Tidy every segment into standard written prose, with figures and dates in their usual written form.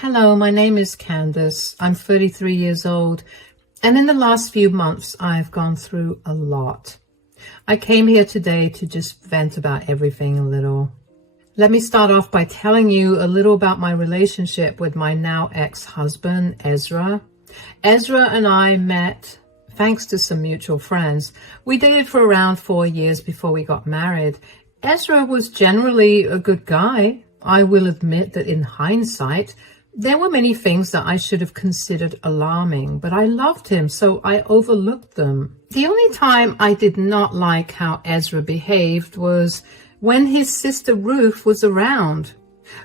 Hello, my name is Candace. I'm 33 years old, and in the last few months, I've gone through a lot. I came here today to just vent about everything a little. Let me start off by telling you a little about my relationship with my now ex-husband, Ezra. Ezra and I met thanks to some mutual friends. We dated for around 4 years before we got married. Ezra was generally a good guy. I will admit that in hindsight, there were many things that I should have considered alarming, but I loved him, so I overlooked them. The only time I did not like how Ezra behaved was when his sister Ruth was around.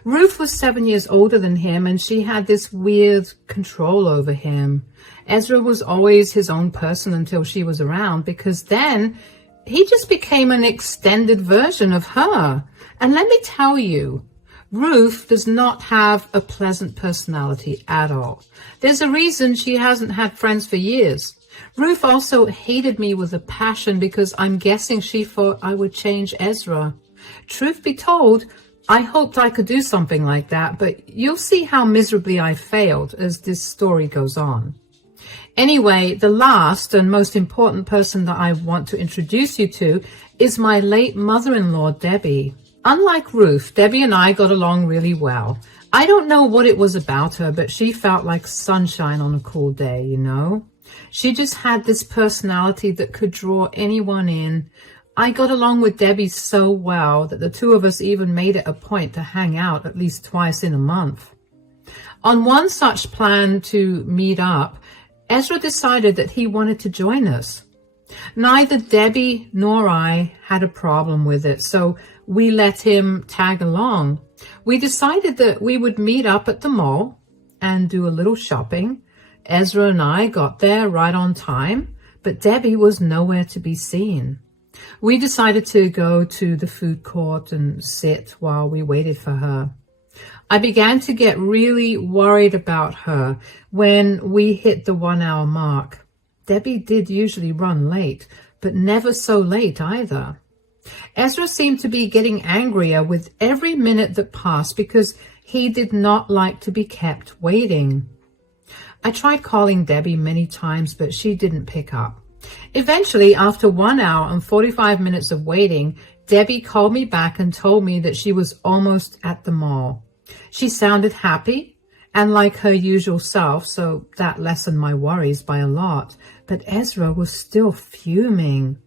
Ruth was 7 years older than him, and she had this weird control over him. Ezra was always his own person until she was around, because then he just became an extended version of her. And let me tell you, Ruth does not have a pleasant personality at all. There's a reason she hasn't had friends for years. Ruth also hated me with a passion because I'm guessing she thought I would change Ezra. Truth be told, I hoped I could do something like that, but you'll see how miserably I failed as this story goes on. Anyway, the last and most important person that I want to introduce you to is my late mother-in-law, Debbie. Unlike Ruth, Debbie and I got along really well. I don't know what it was about her, but she felt like sunshine on a cool day, you know? She just had this personality that could draw anyone in. I got along with Debbie so well that the two of us even made it a point to hang out at least twice in a month. On one such plan to meet up, Ezra decided that he wanted to join us. Neither Debbie nor I had a problem with it, so we let him tag along. We decided that we would meet up at the mall and do a little shopping. Ezra and I got there right on time, but Debbie was nowhere to be seen. We decided to go to the food court and sit while we waited for her. I began to get really worried about her when we hit the 1 hour mark. Debbie did usually run late, but never so late either. Ezra seemed to be getting angrier with every minute that passed because he did not like to be kept waiting. I tried calling Debbie many times, but she didn't pick up. Eventually, after 1 hour and 45 minutes of waiting, Debbie called me back and told me that she was almost at the mall. She sounded happy and like her usual self, so that lessened my worries by a lot. But Ezra was still fuming.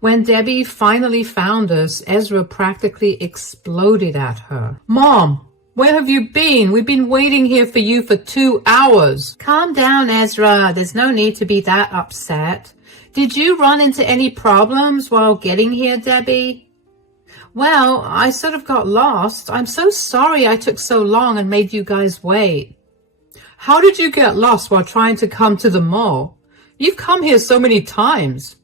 When Debbie finally found us, Ezra practically exploded at her. "Mom, where have you been? We've been waiting here for you for 2 hours. Calm down, Ezra. There's no need to be that upset. Did you run into any problems while getting here, Debbie?" "Well, I sort of got lost. I'm so sorry I took so long and made you guys wait." "How did you get lost while trying to come to the mall? You've come here so many times."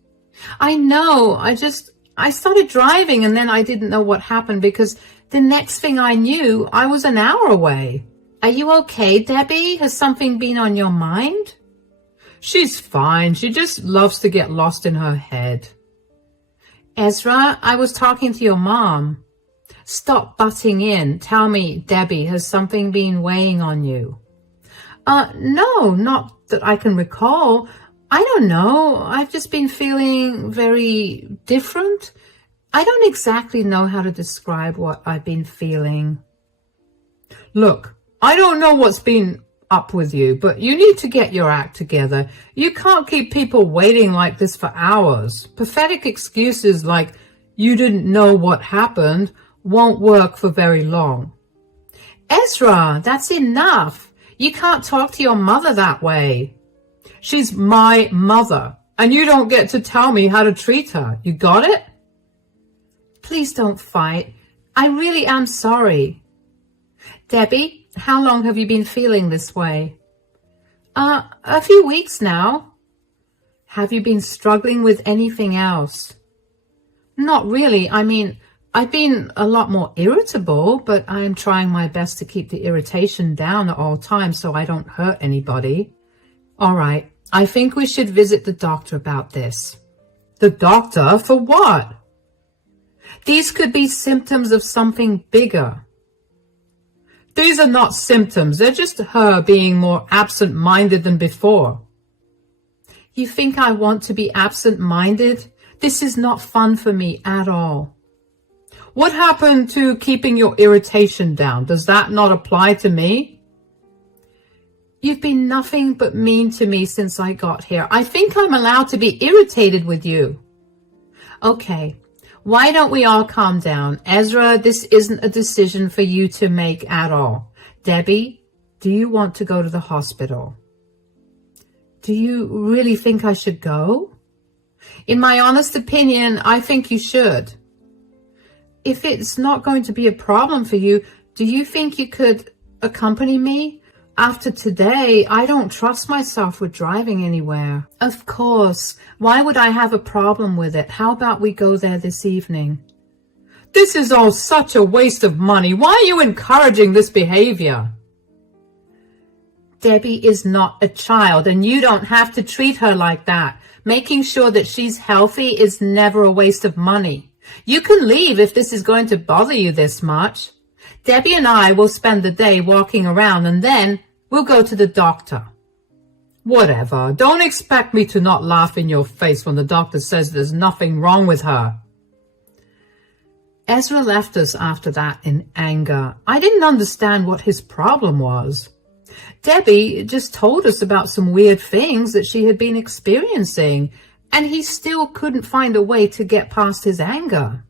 "I know. I started driving and then I didn't know what happened because the next thing I knew, I was an hour away." "Are you okay, Debbie? Has something been on your mind?" "She's fine. She just loves to get lost in her head." "Ezra, I was talking to your mom." "Stop butting in. Tell me, Debbie, has something been weighing on you?" No, not that I can recall. I don't know. I've just been feeling very different. I don't exactly know how to describe what I've been feeling." "Look, I don't know what's been up with you, but you need to get your act together. You can't keep people waiting like this for hours. Pathetic excuses like you didn't know what happened won't work for very long." "Ezra, that's enough. You can't talk to your mother that way." "She's my mother, and you don't get to tell me how to treat her. You got it?" "Please don't fight. I really am sorry." "Debbie, how long have you been feeling this way?" A few weeks now." "Have you been struggling with anything else?" "Not really. I mean, I've been a lot more irritable, but I'm trying my best to keep the irritation down at all times so I don't hurt anybody." "All right. I think we should visit the doctor about this." "The doctor? For what?" "These could be symptoms of something bigger." These are not symptoms. They're just her being more absent-minded than before. You think I want to be absent-minded? This is not fun for me at all. What happened to keeping your irritation down? Does that not apply to me? You've been nothing but mean to me since I got here. I think I'm allowed to be irritated with you. Okay, why don't we all calm down? Ezra, this isn't a decision for you to make at all. Debbie, do you want to go to the hospital? Do you really think I should go? In my honest opinion, I think you should. If it's not going to be a problem for you, do you think you could accompany me? After today, I don't trust myself with driving anywhere. Of course. Why would I have a problem with it? How about we go there this evening? This is all such a waste of money. Why are you encouraging this behavior? Debbie is not a child, and you don't have to treat her like that. Making sure that she's healthy is never a waste of money. You can leave if this is going to bother you this much. Debbie and I will spend the day walking around, and then we'll go to the doctor. Whatever. Don't expect me to not laugh in your face when the doctor says there's nothing wrong with her. Ezra left us after that in anger. I didn't understand what his problem was. Debbie just told us about some weird things that she had been experiencing, and he still couldn't find a way to get past his anger.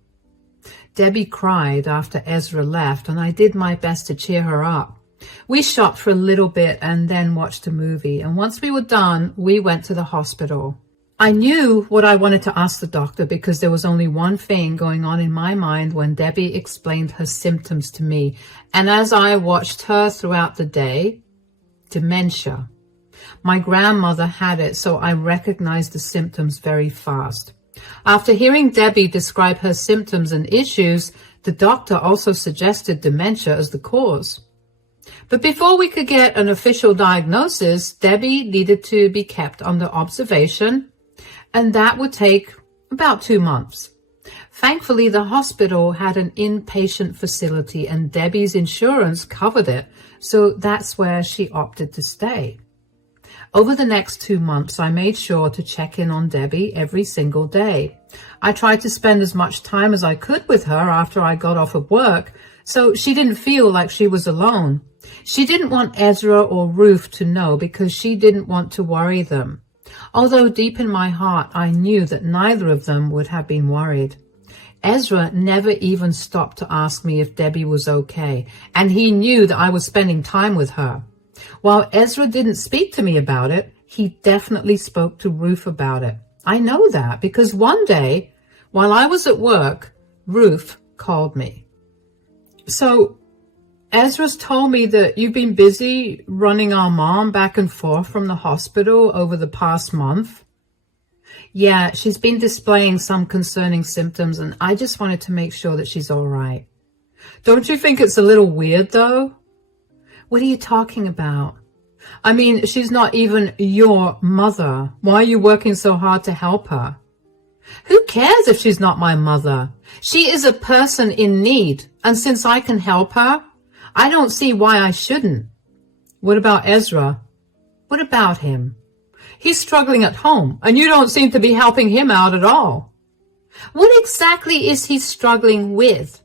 Debbie cried after Ezra left, and I did my best to cheer her up. We shopped for a little bit and then watched a movie, and once we were done, we went to the hospital. I knew what I wanted to ask the doctor because there was only one thing going on in my mind when Debbie explained her symptoms to me, and as I watched her throughout the day, dementia. My grandmother had it, so I recognized the symptoms very fast. After hearing Debbie describe her symptoms and issues, the doctor also suggested dementia as the cause. But before we could get an official diagnosis, Debbie needed to be kept under observation, and that would take about 2 months. Thankfully, the hospital had an inpatient facility, and Debbie's insurance covered it, so that's where she opted to stay. Over the next 2 months, I made sure to check in on Debbie every single day. I tried to spend as much time as I could with her after I got off of work, so she didn't feel like she was alone. She didn't want Ezra or Ruth to know because she didn't want to worry them. Although deep in my heart, I knew that neither of them would have been worried. Ezra never even stopped to ask me if Debbie was okay, and he knew that I was spending time with her. While Ezra didn't speak to me about it, he definitely spoke to Ruth about it. I know that because one day, while I was at work, Ruth called me. So, Ezra's told me that you've been busy running our mom back and forth from the hospital over the past month. Yeah, she's been displaying some concerning symptoms, and I just wanted to make sure that she's all right. Don't you think it's a little weird, though? What are you talking about? I mean, she's not even your mother. Why are you working so hard to help her? Who cares if she's not my mother? She is a person in need, and since I can help her, I don't see why I shouldn't. What about Ezra? What about him? He's struggling at home, and you don't seem to be helping him out at all. What exactly is he struggling with?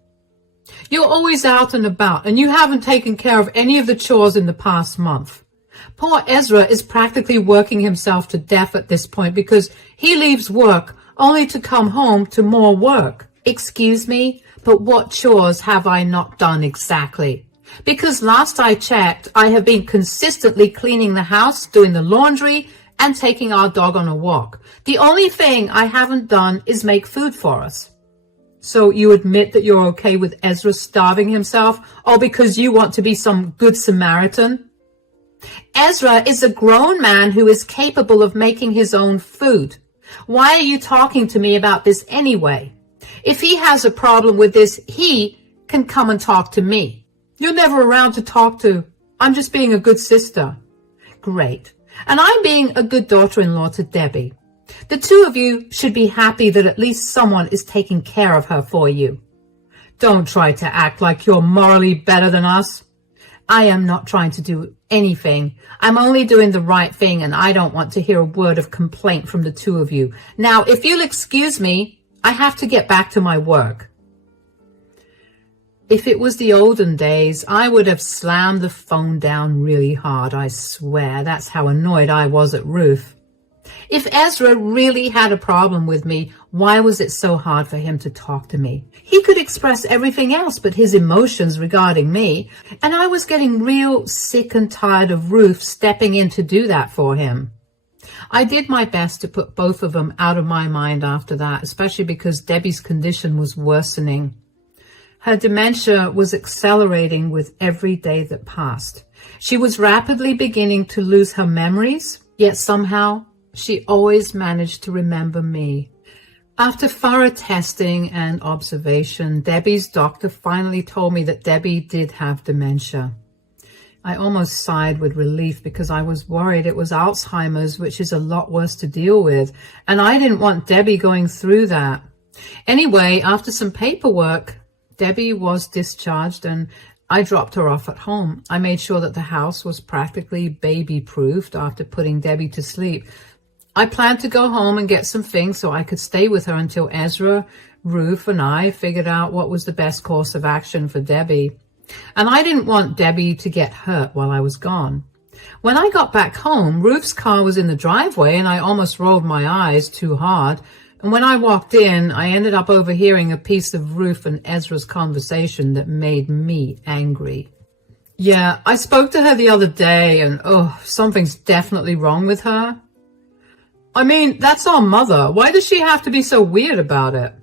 You're always out and about, and you haven't taken care of any of the chores in the past month. Poor Ezra is practically working himself to death at this point because he leaves work only to come home to more work. Excuse me, but what chores have I not done exactly? Because last I checked, I have been consistently cleaning the house, doing the laundry, and taking our dog on a walk. The only thing I haven't done is make food for us. So you admit that you're okay with Ezra starving himself, all because you want to be some good Samaritan? Ezra is a grown man who is capable of making his own food. Why are you talking to me about this anyway? If he has a problem with this, he can come and talk to me. You're never around to talk to. I'm just being a good sister. Great. And I'm being a good daughter-in-law to Debbie. The two of you should be happy that at least someone is taking care of her for you. Don't try to act like you're morally better than us. I am not trying to do anything. I'm only doing the right thing, and I don't want to hear a word of complaint from the two of you. Now, if you'll excuse me, I have to get back to my work. If it was the olden days, I would have slammed the phone down really hard, I swear. That's how annoyed I was at Ruth. If Ezra really had a problem with me, why was it so hard for him to talk to me? He could express everything else but his emotions regarding me, and I was getting real sick and tired of Ruth stepping in to do that for him. I did my best to put both of them out of my mind after that, especially because Debbie's condition was worsening. Her dementia was accelerating with every day that passed. She was rapidly beginning to lose her memories, yet somehow she always managed to remember me. After thorough testing and observation, Debbie's doctor finally told me that Debbie did have dementia. I almost sighed with relief because I was worried it was Alzheimer's, which is a lot worse to deal with, and I didn't want Debbie going through that. Anyway, after some paperwork, Debbie was discharged and I dropped her off at home. I made sure that the house was practically baby-proofed after putting Debbie to sleep. I planned to go home and get some things so I could stay with her until Ezra, Ruth, and I figured out what was the best course of action for Debbie. And I didn't want Debbie to get hurt while I was gone. When I got back home, Ruth's car was in the driveway and I almost rolled my eyes too hard. And when I walked in, I ended up overhearing a piece of Ruth and Ezra's conversation that made me angry. Yeah, I spoke to her the other day and, something's definitely wrong with her. I mean, that's our mother. Why does she have to be so weird about it?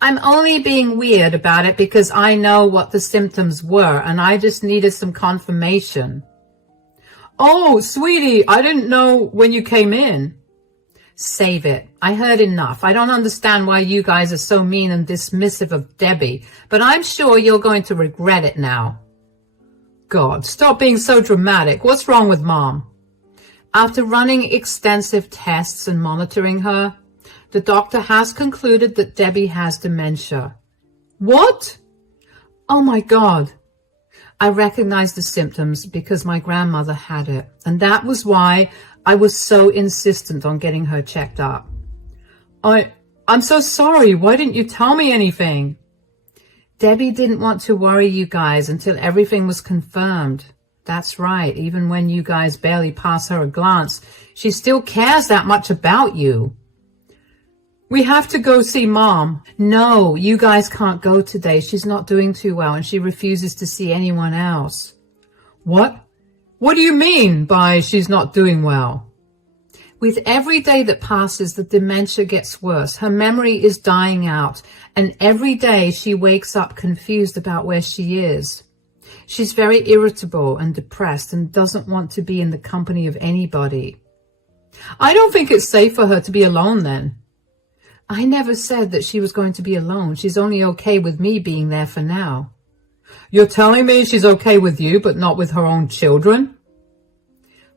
I'm only being weird about it because I know what the symptoms were and I just needed some confirmation. Oh, sweetie, I didn't know when you came in. Save it. I heard enough. I don't understand why you guys are so mean and dismissive of Debbie, but I'm sure you're going to regret it now. God, stop being so dramatic. What's wrong with Mom? After running extensive tests and monitoring her, the doctor has concluded that Debbie has dementia. What? Oh my God. I recognized the symptoms because my grandmother had it, and that was why I was so insistent on getting her checked up. I'm so sorry. Why didn't you tell me anything? Debbie didn't want to worry you guys until everything was confirmed. That's right. Even when you guys barely pass her a glance, she still cares that much about you. We have to go see Mom. No, you guys can't go today. She's not doing too well and she refuses to see anyone else. What? What do you mean by she's not doing well? With every day that passes, the dementia gets worse. Her memory is dying out, and every day she wakes up confused about where she is. She's very irritable and depressed and doesn't want to be in the company of anybody. I don't think it's safe for her to be alone then. I never said that she was going to be alone. She's only okay with me being there for now. You're telling me she's okay with you, but not with her own children?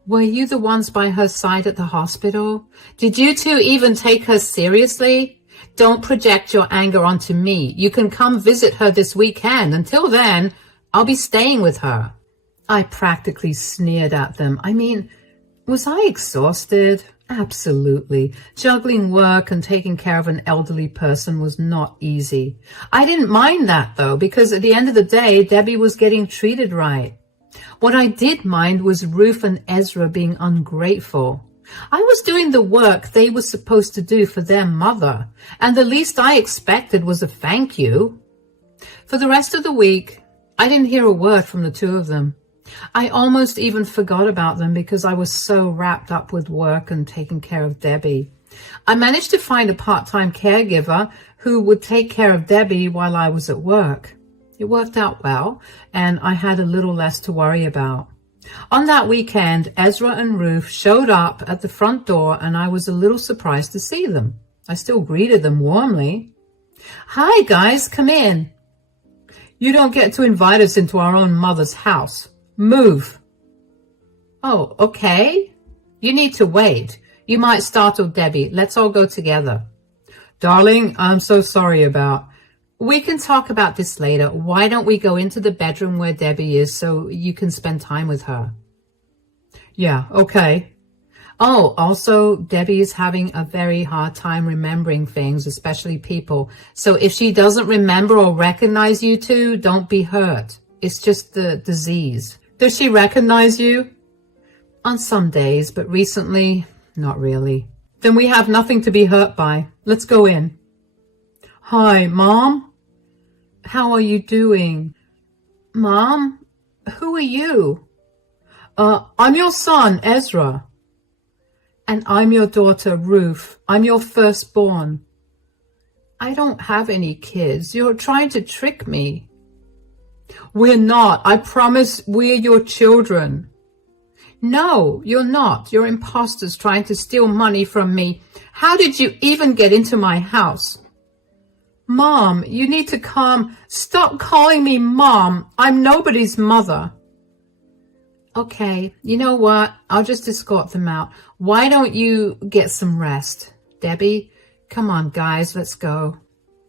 Were you the ones by her side at the hospital? Did you two even take her seriously? Don't project your anger onto me. You can come visit her this weekend. Until then, I'll be staying with her. I practically sneered at them. I mean, was I exhausted? Absolutely. Juggling work and taking care of an elderly person was not easy. I didn't mind that, though, because at the end of the day, Debbie was getting treated right. What I did mind was Ruth and Ezra being ungrateful. I was doing the work they were supposed to do for their mother, and the least I expected was a thank you. For the rest of the week, I didn't hear a word from the two of them. I almost even forgot about them because I was so wrapped up with work and taking care of Debbie. I managed to find a part-time caregiver who would take care of Debbie while I was at work. It worked out well, and I had a little less to worry about. On that weekend, Ezra and Ruth showed up at the front door, and I was a little surprised to see them. I still greeted them warmly. Hi, guys, come in. You don't get to invite us into our own mother's house. Move. Oh, okay. You need to wait. You might startle Debbie. Let's all go together. Darling, I'm so sorry about... We can talk about this later. Why don't we go into the bedroom where Debbie is so you can spend time with her? Yeah, okay. Oh, also, Debbie is having a very hard time remembering things, especially people. So if she doesn't remember or recognize you two, don't be hurt. It's just the disease. Does she recognize you? On some days, but recently, not really. Then we have nothing to be hurt by. Let's go in. Hi, Mom. How are you doing? Mom? Who are you? I'm your son, Ezra. And I'm your daughter, Ruth. I'm your firstborn. I don't have any kids. You're trying to trick me. We're not. I promise we're your children. No, you're not. You're imposters trying to steal money from me. How did you even get into my house? Mom, you need to calm. Stop calling me Mom. I'm nobody's mother. Okay, you know what? I'll just escort them out. Why don't you get some rest? Debbie, come on, guys, let's go.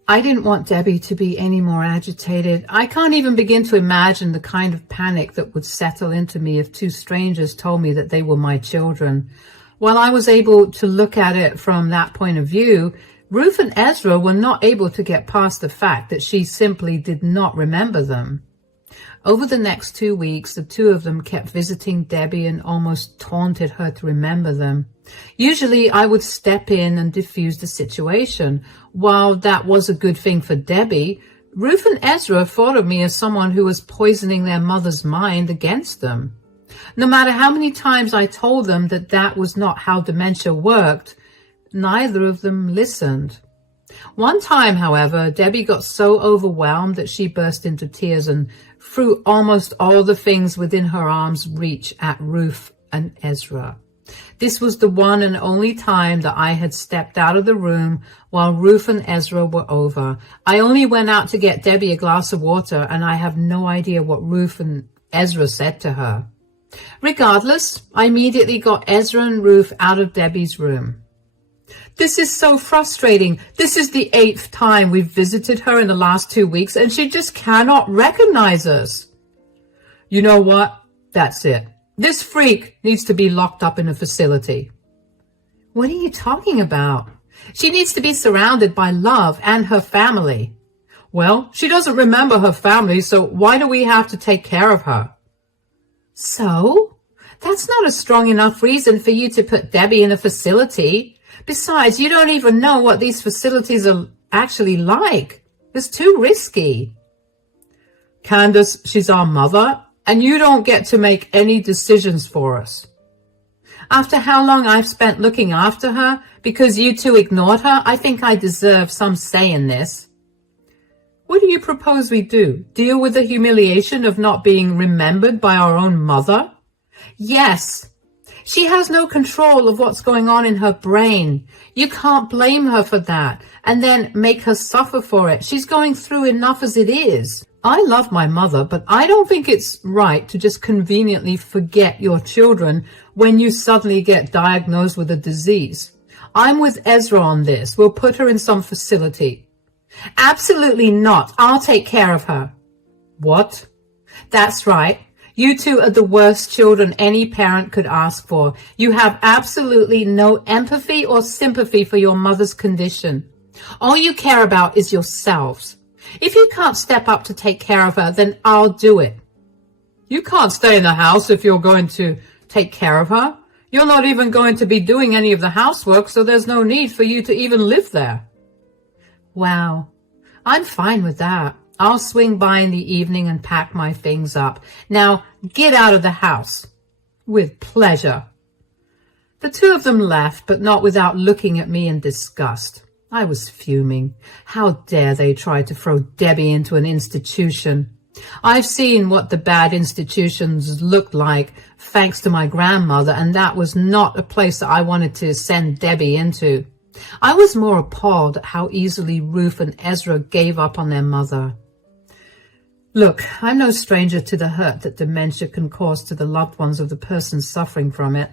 I didn't want Debbie to be any more agitated. I can't even begin to imagine the kind of panic that would settle into me if two strangers told me that they were my children. While I was able to look at it from that point of view, Ruth and Ezra were not able to get past the fact that she simply did not remember them. Over the next 2 weeks, the two of them kept visiting Debbie and almost taunted her to remember them. Usually, I would step in and diffuse the situation. While that was a good thing for Debbie, Ruth and Ezra thought of me as someone who was poisoning their mother's mind against them. No matter how many times I told them that that was not how dementia worked, neither of them listened. One time, however, Debbie got so overwhelmed that she burst into tears and threw almost all the things within her arm's reach at Ruth and Ezra. This was the one and only time that I had stepped out of the room while Ruth and Ezra were over. I only went out to get Debbie a glass of water, and I have no idea what Ruth and Ezra said to her. Regardless, I immediately got Ezra and Ruth out of Debbie's room. This is so frustrating. This is the 8th time we've visited her in the last 2 weeks, and she just cannot recognize us. You know what? That's it. This freak needs to be locked up in a facility. What are you talking about? She needs to be surrounded by love and her family. Well, she doesn't remember her family, so why do we have to take care of her? So? That's not a strong enough reason for you to put Debbie in a facility. Besides, you don't even know what these facilities are actually like. It's too risky. Candace, she's our mother, and you don't get to make any decisions for us. After how long I've spent looking after her, because you two ignored her, I think I deserve some say in this. What do you propose we do? Deal with the humiliation of not being remembered by our own mother? Yes. She has no control of what's going on in her brain. You can't blame her for that and then make her suffer for it. She's going through enough as it is. I love my mother, but I don't think it's right to just conveniently forget your children when you suddenly get diagnosed with a disease. I'm with Ezra on this. We'll put her in some facility. Absolutely not. I'll take care of her. What? That's right. You two are the worst children any parent could ask for. You have absolutely no empathy or sympathy for your mother's condition. All you care about is yourselves. If you can't step up to take care of her, then I'll do it. You can't stay in the house if you're going to take care of her. You're not even going to be doing any of the housework, so there's no need for you to even live there. Wow, I'm fine with that. I'll swing by in the evening and pack my things up. Now, get out of the house. With pleasure. The two of them left, but not without looking at me in disgust. I was fuming. How dare they try to throw Debbie into an institution? I've seen what the bad institutions looked like, thanks to my grandmother, and that was not a place that I wanted to send Debbie into. I was more appalled at how easily Ruth and Ezra gave up on their mother. Look, I'm no stranger to the hurt that dementia can cause to the loved ones of the person suffering from it,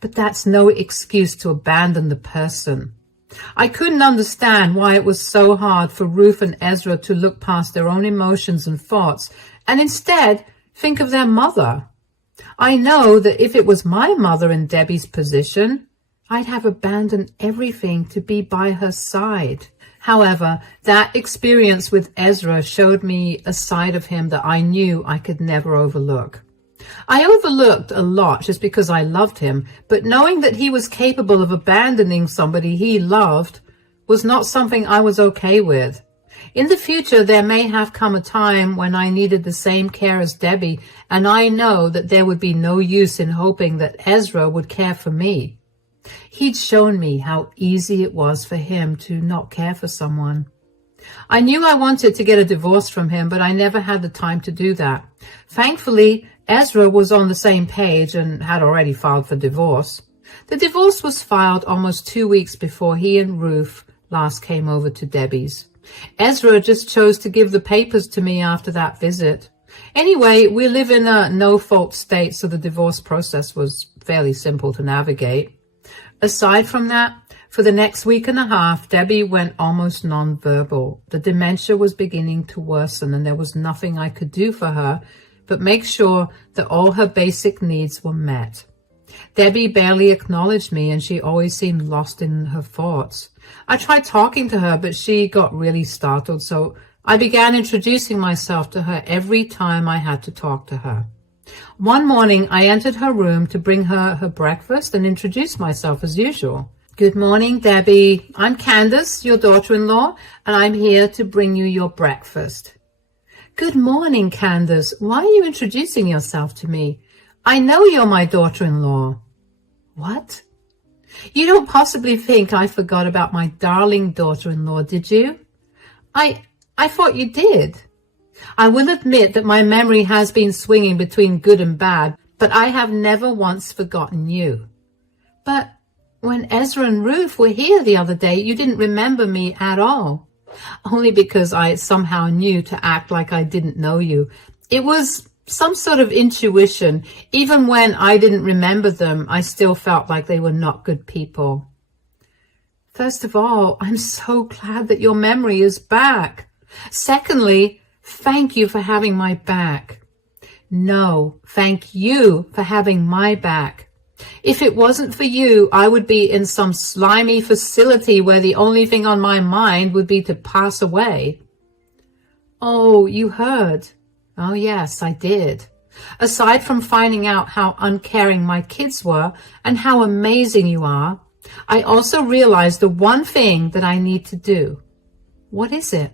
but that's no excuse to abandon the person. I couldn't understand why it was so hard for Ruth and Ezra to look past their own emotions and thoughts and instead think of their mother. I know that if it was my mother in Debbie's position, I'd have abandoned everything to be by her side. However, that experience with Ezra showed me a side of him that I knew I could never overlook. I overlooked a lot just because I loved him, but knowing that he was capable of abandoning somebody he loved was not something I was okay with. In the future, there may have come a time when I needed the same care as Debbie, and I know that there would be no use in hoping that Ezra would care for me. He'd shown me how easy it was for him to not care for someone. I knew I wanted to get a divorce from him, but I never had the time to do that. Thankfully, Ezra was on the same page and had already filed for divorce. The divorce was filed almost 2 weeks before he and Ruth last came over to Debbie's. Ezra just chose to give the papers to me after that visit. Anyway, we live in a no-fault state, so the divorce process was fairly simple to navigate. Aside from that, for the next week and a half, Debbie went almost nonverbal. The dementia was beginning to worsen, and there was nothing I could do for her but make sure that all her basic needs were met. Debbie barely acknowledged me, and she always seemed lost in her thoughts. I tried talking to her, but she got really startled, so I began introducing myself to her every time I had to talk to her. One morning, I entered her room to bring her her breakfast and introduce myself as usual. Good morning, Debbie. I'm Candace, your daughter-in-law, and I'm here to bring you your breakfast. Good morning, Candace. Why are you introducing yourself to me? I know you're my daughter-in-law. What? You don't possibly think I forgot about my darling daughter-in-law, did you? I thought you did. I will admit that my memory has been swinging between good and bad, but I have never once forgotten you. But when Ezra and Ruth were here the other day, you didn't remember me at all. Only because I somehow knew to act like I didn't know you. It was some sort of intuition. Even when I didn't remember them, I still felt like they were not good people. First of all, I'm so glad that your memory is back. Secondly, thank you for having my back. No, thank you for having my back. If it wasn't for you, I would be in some slimy facility where the only thing on my mind would be to pass away. Oh, you heard. Oh, yes, I did. Aside from finding out how uncaring my kids were and how amazing you are, I also realized the one thing that I need to do. What is it?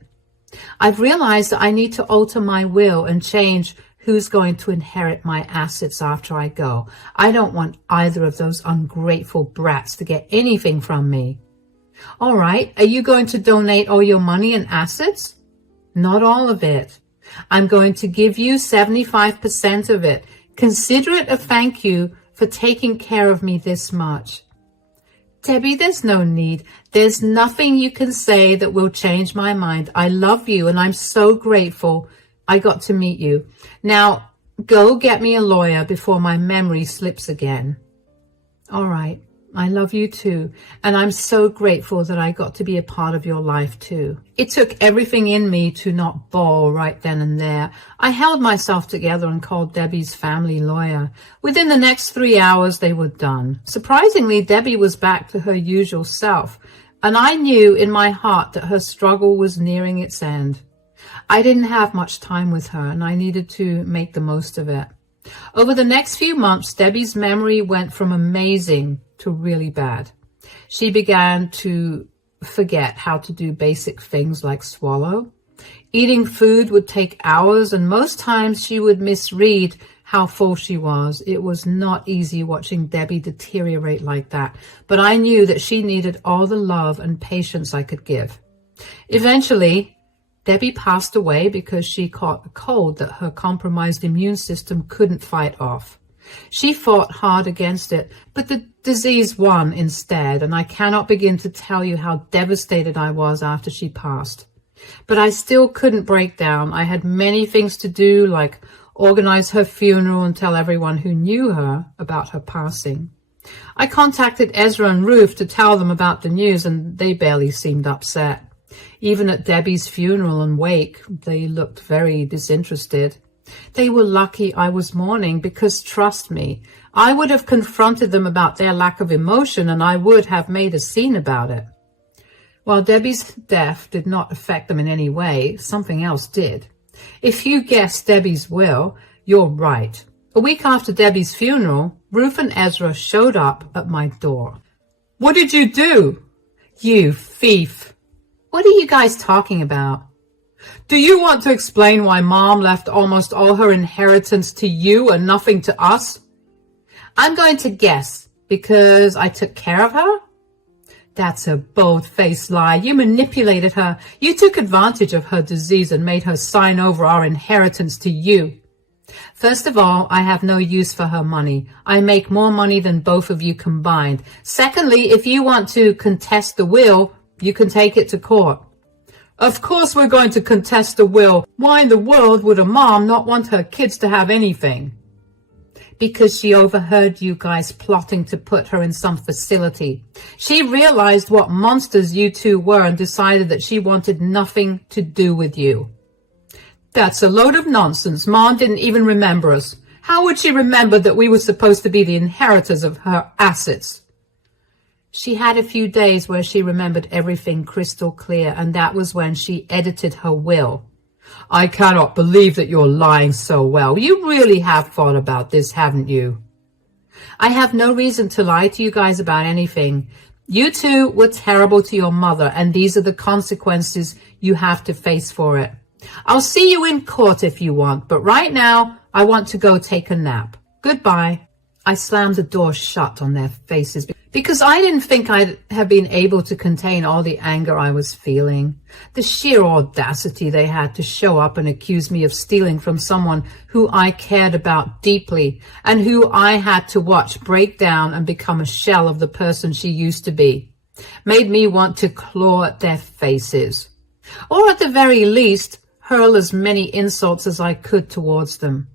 I've realized that I need to alter my will and change who's going to inherit my assets after I go. I don't want either of those ungrateful brats to get anything from me. All right, are you going to donate all your money and assets? Not all of it. I'm going to give you 75% of it. Consider it a thank you for taking care of me this much. Debbie, there's no need. There's nothing you can say that will change my mind. I love you, and I'm so grateful I got to meet you. Now, go get me a lawyer before my memory slips again. All right. I love you too, and I'm so grateful that I got to be a part of your life too. It took everything in me to not bawl right then and there. I held myself together and called Debbie's family lawyer. Within the next 3 hours, they were done. Surprisingly, Debbie was back to her usual self, and I knew in my heart that her struggle was nearing its end. I didn't have much time with her, and I needed to make the most of it. Over the next few months, Debbie's memory went from amazing to really bad. She began to forget how to do basic things like swallow. Eating food would take hours, and most times she would misread how full she was. It was not easy watching Debbie deteriorate like that, but I knew that she needed all the love and patience I could give. Eventually, Debbie passed away because she caught a cold that her compromised immune system couldn't fight off. She fought hard against it, but the disease won instead, and I cannot begin to tell you how devastated I was after she passed. But I still couldn't break down. I had many things to do, like organize her funeral and tell everyone who knew her about her passing. I contacted Ezra and Ruth to tell them about the news, and they barely seemed upset. Even at Debbie's funeral and wake, they looked very disinterested. They were lucky I was mourning because, trust me, I would have confronted them about their lack of emotion, and I would have made a scene about it. While Debbie's death did not affect them in any way, something else did. If you guessed Debbie's will, you're right. A week after Debbie's funeral, Ruth and Ezra showed up at my door. "What did you do?" "You thief." "What are you guys talking about?" "Do you want to explain why Mom left almost all her inheritance to you and nothing to us?" "I'm going to guess, because I took care of her?" "That's a bold-faced lie. You manipulated her. You took advantage of her disease and made her sign over our inheritance to you." "First of all, I have no use for her money. I make more money than both of you combined. Secondly, if you want to contest the will, you can take it to court." "Of course we're going to contest the will. Why in the world would a mom not want her kids to have anything?" "Because she overheard you guys plotting to put her in some facility. She realized what monsters you two were and decided that she wanted nothing to do with you." "That's a load of nonsense. Mom didn't even remember us. How would she remember that we were supposed to be the inheritors of her assets?" "She had a few days where she remembered everything crystal clear, and that was when she edited her will." "I cannot believe that you're lying so well. You really have thought about this, haven't you?" "I have no reason to lie to you guys about anything. You two were terrible to your mother, and these are the consequences you have to face for it. I'll see you in court if you want, but right now I want to go take a nap. Goodbye." I slammed the door shut on their faces because I didn't think I'd have been able to contain all the anger I was feeling. The sheer audacity they had to show up and accuse me of stealing from someone who I cared about deeply and who I had to watch break down and become a shell of the person she used to be made me want to claw at their faces, or at the very least hurl as many insults as I could towards them.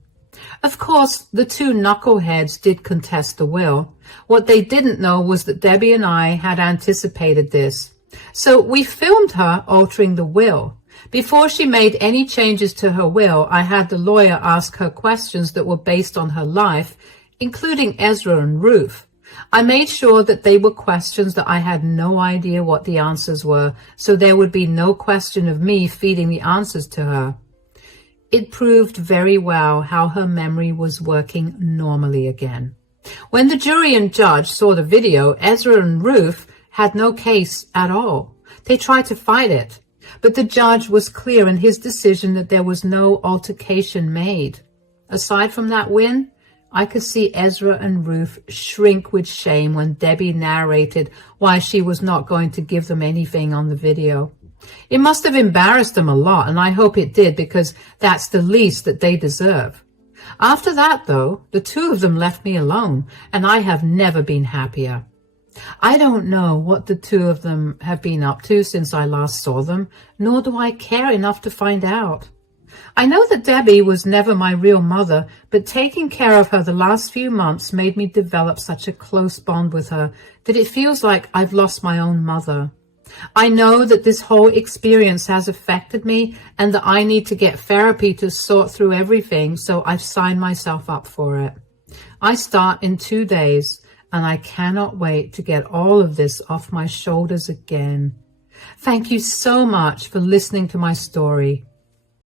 Of course, the two knuckleheads did contest the will. What they didn't know was that Debbie and I had anticipated this. So we filmed her altering the will. Before she made any changes to her will, I had the lawyer ask her questions that were based on her life, including Ezra and Ruth. I made sure that they were questions that I had no idea what the answers were, so there would be no question of me feeding the answers to her. It proved very well how her memory was working normally again. When the jury and judge saw the video, Ezra and Ruth had no case at all. They tried to fight it, but the judge was clear in his decision that there was no altercation made. Aside from that win, I could see Ezra and Ruth shrink with shame when Debbie narrated why she was not going to give them anything on the video. It must have embarrassed them a lot, and I hope it did, because that's the least that they deserve. After that, though, the two of them left me alone, and I have never been happier. I don't know what the two of them have been up to since I last saw them, nor do I care enough to find out. I know that Debbie was never my real mother, but taking care of her the last few months made me develop such a close bond with her that it feels like I've lost my own mother. I know that this whole experience has affected me and that I need to get therapy to sort through everything, so I've signed myself up for it. I start in 2 days, and I cannot wait to get all of this off my shoulders again. Thank you so much for listening to my story.